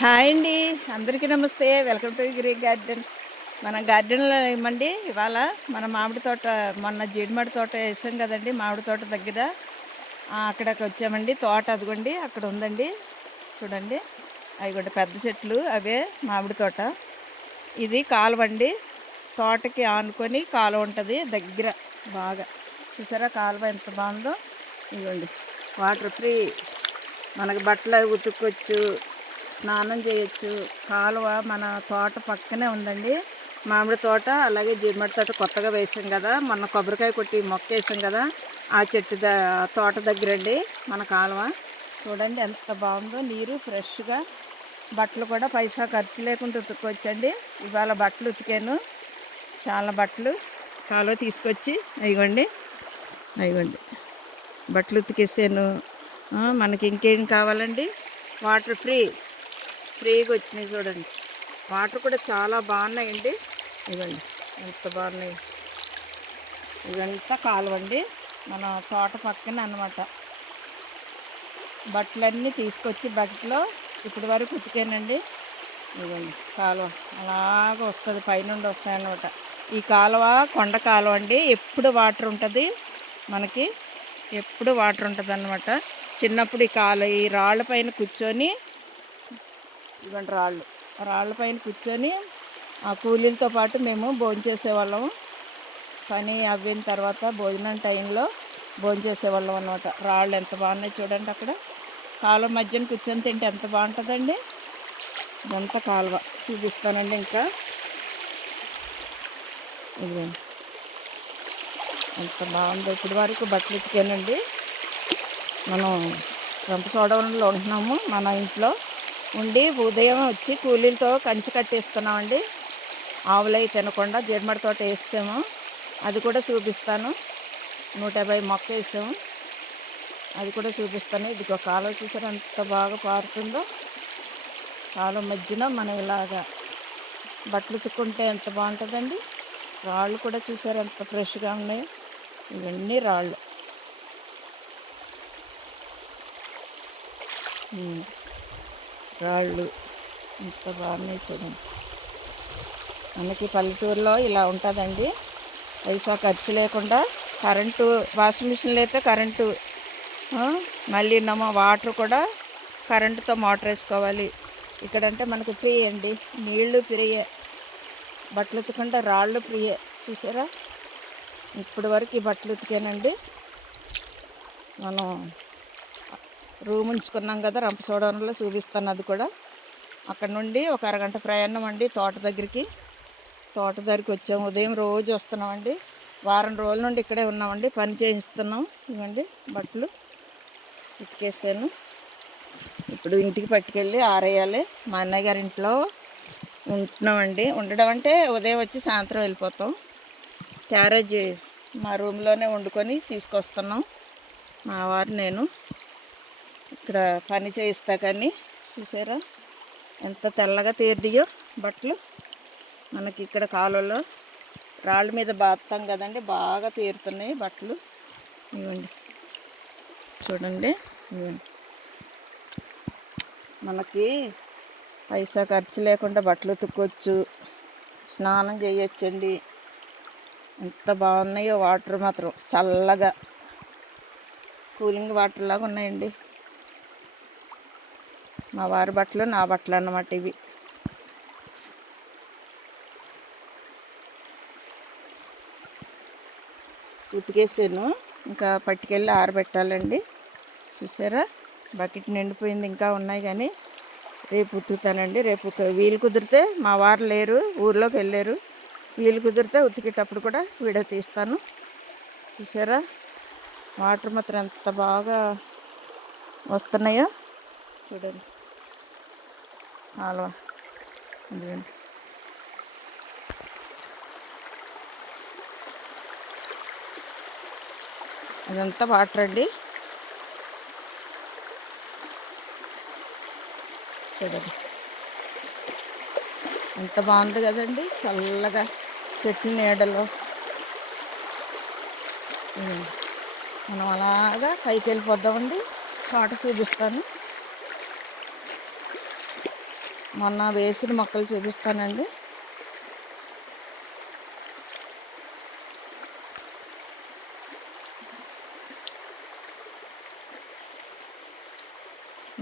Hi అండి. అందరికీ నమస్తే. Welcome to green garden. మన గార్డెన్లో ఏమండి? ఇవాళ మన మామిడి తోట మొన్న జీడిమాడి తోట వేసాం కదండి మామిడి తోట దగ్గర. అక్కడకి అక్కడికి వచ్చామండి. తోట అదిగోండి అక్కడ ఉందండి. చూడండి అవి కూడా పెద్ద చెట్లు అవే మామిడి తోట. ఇది కాలువ అండి తోటకి ఆనుకొని కాలువ ఉంటుంది దగ్గర బాగా. చూసారా కాలువ ఎంత బాగుందో? ఇదిగోండి వాటర్ ఫ్రీ. మనకి బట్టలు అవి ఉతుక్కొచ్చు స్నానం చేయొచ్చు. కాలువ మన తోట పక్కనే ఉందండి. మామిడి తోట అలాగే జీడిమడి తోట కొత్తగా వేసాం కదా. మొన్న కొబ్బరికాయ కొట్టి మొక్క వేసాం కదా. ఆ చెట్టు ద తోట దగ్గరండి మన కాలువ. చూడండి ఎంత బాగుందో. నీరు ఫ్రెష్గా. బట్టలు కూడా పైసా ఖర్చు లేకుండా ఉతుక్కోవచ్చండి. ఇవాళ బట్టలు ఉతికాను. చాలా బట్టలు కాలువ తీసుకొచ్చి అయ్యండి అయ్యండి బట్టలు ఉతికేసాను. మనకి ఇంకేం కావాలండి? Water free. ఫ్రీగా వచ్చినాయి చూడండి. వాటర్ కూడా చాలా బాగున్నాయండి. ఇవ్వండి ఎంత బాగున్నాయి. ఇవంతా కాలువండి. మన తోట పక్కన అన్నమాట. బట్టలన్నీ తీసుకొచ్చి బట్టలో ఇప్పటి వరకు ఉతికానండి. ఇవ్వండి కాలువ. అలాగ వస్తుంది పైనుండి వస్తాయి అన్నమాట ఈ కాలువ కొండ కాలువ అండి. ఎప్పుడు వాటర్ ఉంటుంది? మనకి ఎప్పుడు వాటర్ ఉంటుంది అన్నమాట చిన్నప్పుడు ఈ కాలు ఈ రాళ్ళ పైన కూర్చొని ఇవ్వండి రాళ్ళు. రాళ్ళ పైన కూర్చొని ఆ కూలీలతో పాటు మేము భోజనం చేసేవాళ్ళము. పని అవ్విన తర్వాత భోజనం టైంలో భోజనం చేసేవాళ్ళం అనమాట రాళ్ళు ఎంత బాగున్నాయి చూడండి అక్కడ. కాలువ మధ్యన కూర్చొని తింటే ఎంత బాగుంటుందండి? ఇదంతా కాలువ. చూపిస్తానండి ఇంకా. ఇదిగోండి ఎంత బాగుందో ఇప్పటి వరకు బట్టలు ఉతికానండి. మనం రంపచోడవరంలో ఉంటున్నాము మన ఇంట్లో. ఉండి ఉదయం వచ్చి కూలీలతో కంచి కట్టేస్తున్నామండి ఆవులై తినకుండా జీడిమడి తోట వేసాము. అది కూడా చూపిస్తాను. నూట యాభై మొక్క వేసాము. అది కూడా చూపిస్తాను. ఇది ఒక కాలువ చూసారు ఎంత బాగా పారుతుందో. కాలువ మధ్యన మనం ఇలాగా బట్టలు ఉతుక్కుంటే ఎంత బాగుంటుందండి. రాళ్ళు కూడా చూసారు ఎంత ఫ్రెష్గా ఉన్నాయి. ఇవన్నీ రాళ్ళు. రాళ్ళు. ఇంత బాగున్నాయి చూడండి. మనకి పల్లెటూరులో ఇలా ఉంటుందండి. పైసా ఖర్చు లేకుండా కరెంటు వాషింగ్ మిషన్లు అయితే కరెంటు మళ్ళీ నమ్మ వాటర్ కూడా కరెంటుతో మోటార్ వేసుకోవాలి. ఇక్కడంటే మనకు ఫ్రీ అండి. నీళ్ళు ఫ్రీయే. బట్టలు ఉతకుండా రాళ్ళు ఫ్రీయే. చూసారా? ఇప్పటి వరకు ఈ బట్టలు ఉతికానండి. మనం రూమ్ ఉంచుకున్నాం కదా రంపచోడవరంలో చూపిస్తాను అది కూడా. అక్కడ నుండి ఒక అరగంట ప్రయాణం అండి తోట దగ్గరికి. తోట దగ్గరికి వచ్చాము ఉదయం రోజు వస్తున్నామండి. వారం రోజుల నుండి ఇక్కడే ఉన్నామండి. పని చేయిస్తున్నాం. ఇవ్వండి బట్టలు ఉతికేసాను. ఇప్పుడు ఇంటికి పట్టుకెళ్ళి ఆరేయాలి. మా అన్నయ్య గారి ఇంట్లో ఉంటున్నామండి. ఉండడం అంటే ఉదయం వచ్చి సాయంత్రం వెళ్ళిపోతాం. క్యారేజ్ మా రూమ్లోనే వండుకొని తీసుకొస్తున్నాం. మా వారు నేను. ఇక్కడ పని చేయిస్తా కానీ చూసారా? ఎంత తెల్లగా తీర్డియో బట్టలు. మనకి ఇక్కడ కాలువలో రాళ్ళ మీద బాత్తాం కదండి బాగా తీరుతున్నాయి బట్టలు. ఇవ్వండి. చూడండి ఇవ్వండి. మనకి పైసా ఖర్చు లేకుండా బట్టలు ఉతుక్కోవచ్చు. స్నానం చేయొచ్చండి. ఎంత బాగున్నాయో వాటర్ మాత్రం చల్లగా. కూలింగ్ వాటర్ లాగా ఉన్నాయండి. మా వారి బట్టలు నా బట్టలు అన్నమాట ఇవి. ఉతికేసాను. ఇంకా పట్టుకెళ్ళి ఆరబెట్టాలండి. చూసారా? బకెట్ నిండిపోయింది ఇంకా ఉన్నాయి కానీ రేపు ఉతుకుతానండి. రేపు వీలు కుదిరితే మా వారు లేరు ఊర్లోకి వెళ్ళారు. వీలు కుదిరితే ఉతికేటప్పుడు కూడా వీడియో తీస్తాను. చూసారా? వాటర్ మాత్రం ఎంత బాగా వస్తున్నాయో చూడండి. కాలువ ఇదిగోండి. అదంతా వాటర్ అండి. చూడండి. ఎంత బాగుంది కదండి చల్లగా చెట్టు నీడలో. మనం అలాగా పైకి వెళ్ళిపోద్దామండి తోట చూపిస్తాను. మొన్న వేసిన మొక్కలు చూపిస్తానండి.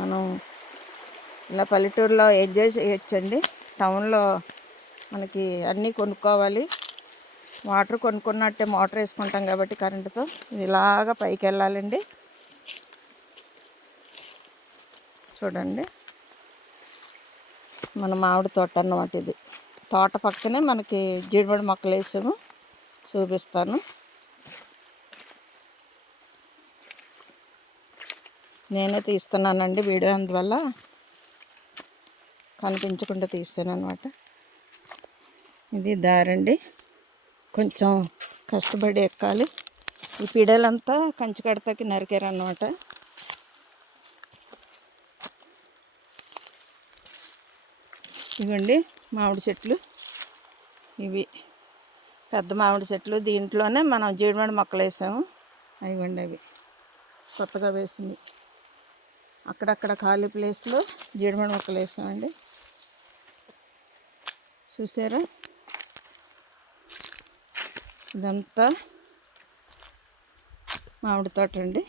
మనం ఇలా పల్లెటూరులో ఎంజాయ్ చేయొచ్చండి టౌన్లో మనకి అన్నీ కొనుక్కోవాలి. వాటర్ కొనుక్కున్నట్టే మోటార్ వేసుకుంటాం కాబట్టి కరెంటుతో ఇలాగ ఇలాగా పైకి వెళ్ళాలండి చూడండి. మన మామిడి తోట అన్నమాట ఇది. తోట పక్కనే మనకి జీడిపడి మొక్కలు వేసాము. చూపిస్తాను. నేనే తీస్తున్నానండి వీడియో అందువల్ల కనిపించకుండా తీస్తాను అనమాట ఇది దారండి. కొంచెం కష్టపడి ఎక్కాలి. ఈ పిడలంతా కంచి కడతాకి నరికారన్నమాట. ఇదిగోండి మామిడి చెట్లు. ఇవి పెద్ద మామిడి చెట్లు. దీంట్లోనే మనం జీడిమాడి మొక్కలు వేసాము. ఇవ్వండి అవి. కొత్తగా వేసింది. అక్కడక్కడ ఖాళీ ప్లేస్లో జీడిమాడి మొక్కలు వేసామండి. చూసారా? ఇదంతా మామిడి తోట అండి.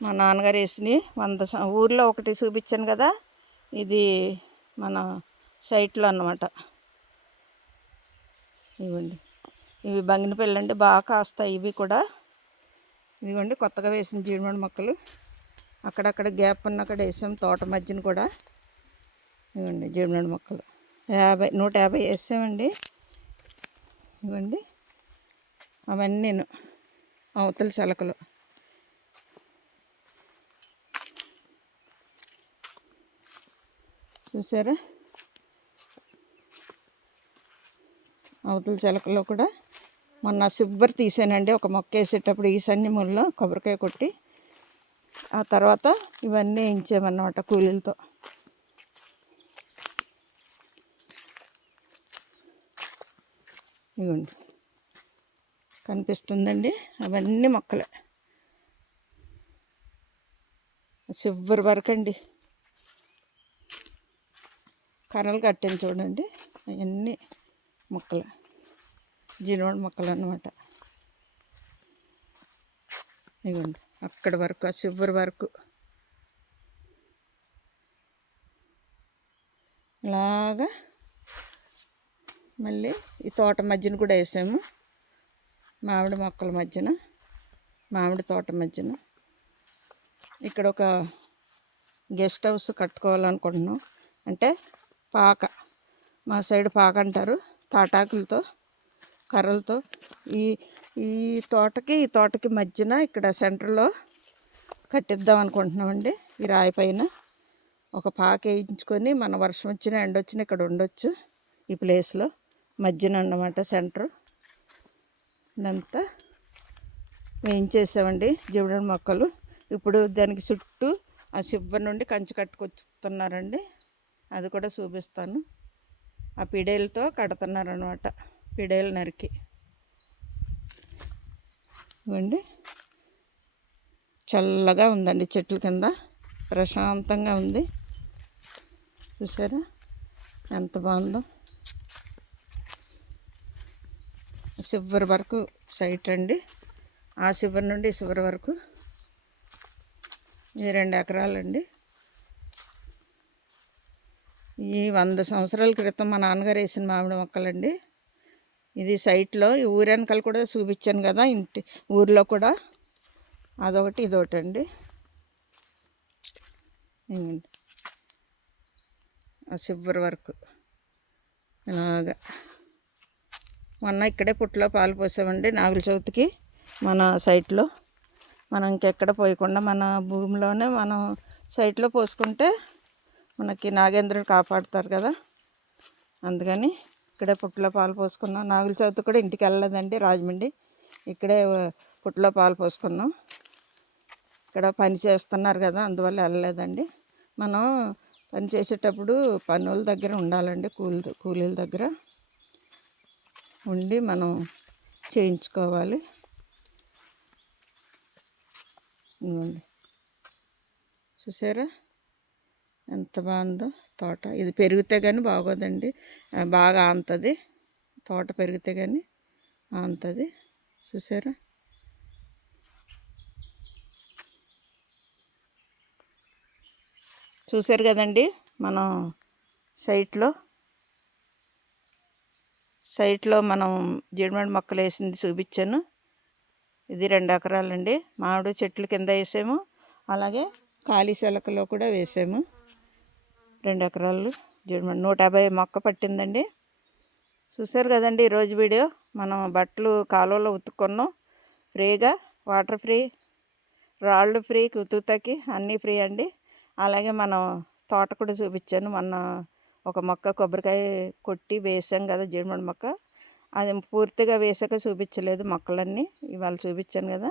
మా నాన్నగారు వేసినవి వంద ఊర్లో ఒకటి చూపించాను కదా ఇది మన సైట్లో అన్నమాట. ఇవ్వండి. ఇవి బంగినపల్లి అండి బాగా కాస్తాయి. ఇవి కూడా ఇదిగోండి కొత్తగా వేసిన జీడిమడి మొక్కలు. అక్కడక్కడ గ్యాప్ ఉన్న అక్కడ వేసాం తోట మధ్యన కూడా. ఇవ్వండి జీడిమడి మొక్కలు. యాభై నూట యాభై వేసామండి. ఇవ్వండి. అవన్నీ నేను అవతల చిలకలు. చూసారా? అవతల చిలకలో కూడా మొన్న సిబ్బర్ తీసానండి. ఒక మొక్క వేసేటప్పుడు ఈ సన్ని ముల్లో కొబ్బరికాయ కొట్టి ఆ తర్వాత ఇవన్నీ వేయించామన్నమాట కూలీలతో. ఇవ్వండి కనిపిస్తుందండి అవన్నీ మొక్కలే. చివరి వరకు అండి కర్రలు కట్టాను చూడండి. అవన్నీ మొక్కలు. జీనోడు మొక్కలు అన్నమాట ఇవ్వండి అక్కడి వరకు ఆ చివరి వరకు. ఇలాగా మళ్ళీ ఈ తోట మధ్యన కూడా వేసాము. మామిడి మొక్కల మధ్యన మామిడి తోట మధ్యన. ఇక్కడ ఒక గెస్ట్ హౌస్ కట్టుకోవాలనుకుంటున్నాం. అంటే పాక మా సైడ్ పాక అంటారు. తాటాకులతో కర్రలతో. ఈ ఈ తోటకి ఈ తోటకి మధ్యన ఇక్కడ సెంటర్లో కట్టిద్దాం అనుకుంటున్నామండి. ఈ రాయి పైన ఒక పాక వేయించుకొని మన వర్షం వచ్చిన ఎండ వచ్చిన ఇక్కడ ఉండొచ్చు. ఈ ప్లేస్లో మధ్యన అన్నమాట సెంటర్. ఇదంతా వేయించేసామండి జీవడం మొక్కలు. ఇప్పుడు దానికి చుట్టూ ఆ సిబ్బ నుండి కంచి కట్టుకొచ్చుతున్నారండి. అది కూడా చూపిస్తాను. ఆ పిడేలతో కడుతున్నారు అనమాట పిడేలు నరికి. ఇవ్వండి. చల్లగా ఉందండి చెట్ల కింద. ప్రశాంతంగా ఉంది. చూసారా? ఎంత బాగుందో. చివరి వరకు సైట్ అండి ఆ చివరి నుండి ఈ చివరి వరకు. ఇది రెండు ఎకరాలండి. ఈ వంద సంవత్సరాల క్రితం మా నాన్నగారు వేసిన మామిడి మొక్కలండి. ఇది సైట్లో ఈ ఊరెనకలు కూడా చూపించాను కదా ఇంటి ఊర్లో కూడా. అదొకటి ఇదొకటి అండి ఇదిగోండి. వరకు. ఇలాగా. మొన్న ఇక్కడే పుట్టలో పాలు పోసామండి నాగుల చవితికి మన సైట్లో. మనం ఇంకెక్కడ పోయకుండా మన భూమిలోనే మనం సైట్లో పోసుకుంటే మనకి నాగేంద్రుడు కాపాడుతారు కదా. అందుకని ఇక్కడే పుట్టలో పాలు పోసుకున్నాం. నాగుల చవితి కూడా ఇంటికి వెళ్ళలేదండి రాజమండ్రి. ఇక్కడే పుట్టలో పాలు పోసుకున్నాం. ఇక్కడ పని చేస్తున్నారు కదా అందువల్ల వెళ్ళలేదండి. మనం పని చేసేటప్పుడు పనుల దగ్గర ఉండాలండి కూలి కూలీల దగ్గర. ఉండి మనం చేయించుకోవాలి. చూసారా? ఎంత బాగుందో తోట. ఇది పెరిగితే కానీ బాగోదండి. బాగా ఆంతది. తోట పెరిగితే కానీ ఆంతది. చూసారా? చూసారు కదండి మనం సైట్లో? సైట్లో మనం జీడిమాడి మొక్కలు వేసింది చూపించాను. ఇది రెండు ఎకరాలండి. మామిడి చెట్లు కింద వేసాము. అలాగే ఖాళీ శలకలో కూడా వేసాము. రెండు ఎకరాలు. జీడిమాడి నూట యాభై మొక్క పట్టిందండి. చూసారు కదండి ఈరోజు వీడియో. మనం బట్టలు కాలువలో ఉతుక్కున్నాం. ఫ్రీగా వాటర్ ఫ్రీ రాళ్ళు ఫ్రీ ఉతుకుతాకి అన్నీ ఫ్రీ అండి. అలాగే మనం తోట కూడా చూపించాను. మొన్న ఒక మొక్క కొబ్బరికాయ కొట్టి వేసాం కదా జీడిమడి మొక్క. అది పూర్తిగా వేసాక చూపించలేదు మొక్కలన్నీ. ఇవాళ చూపించాను కదా.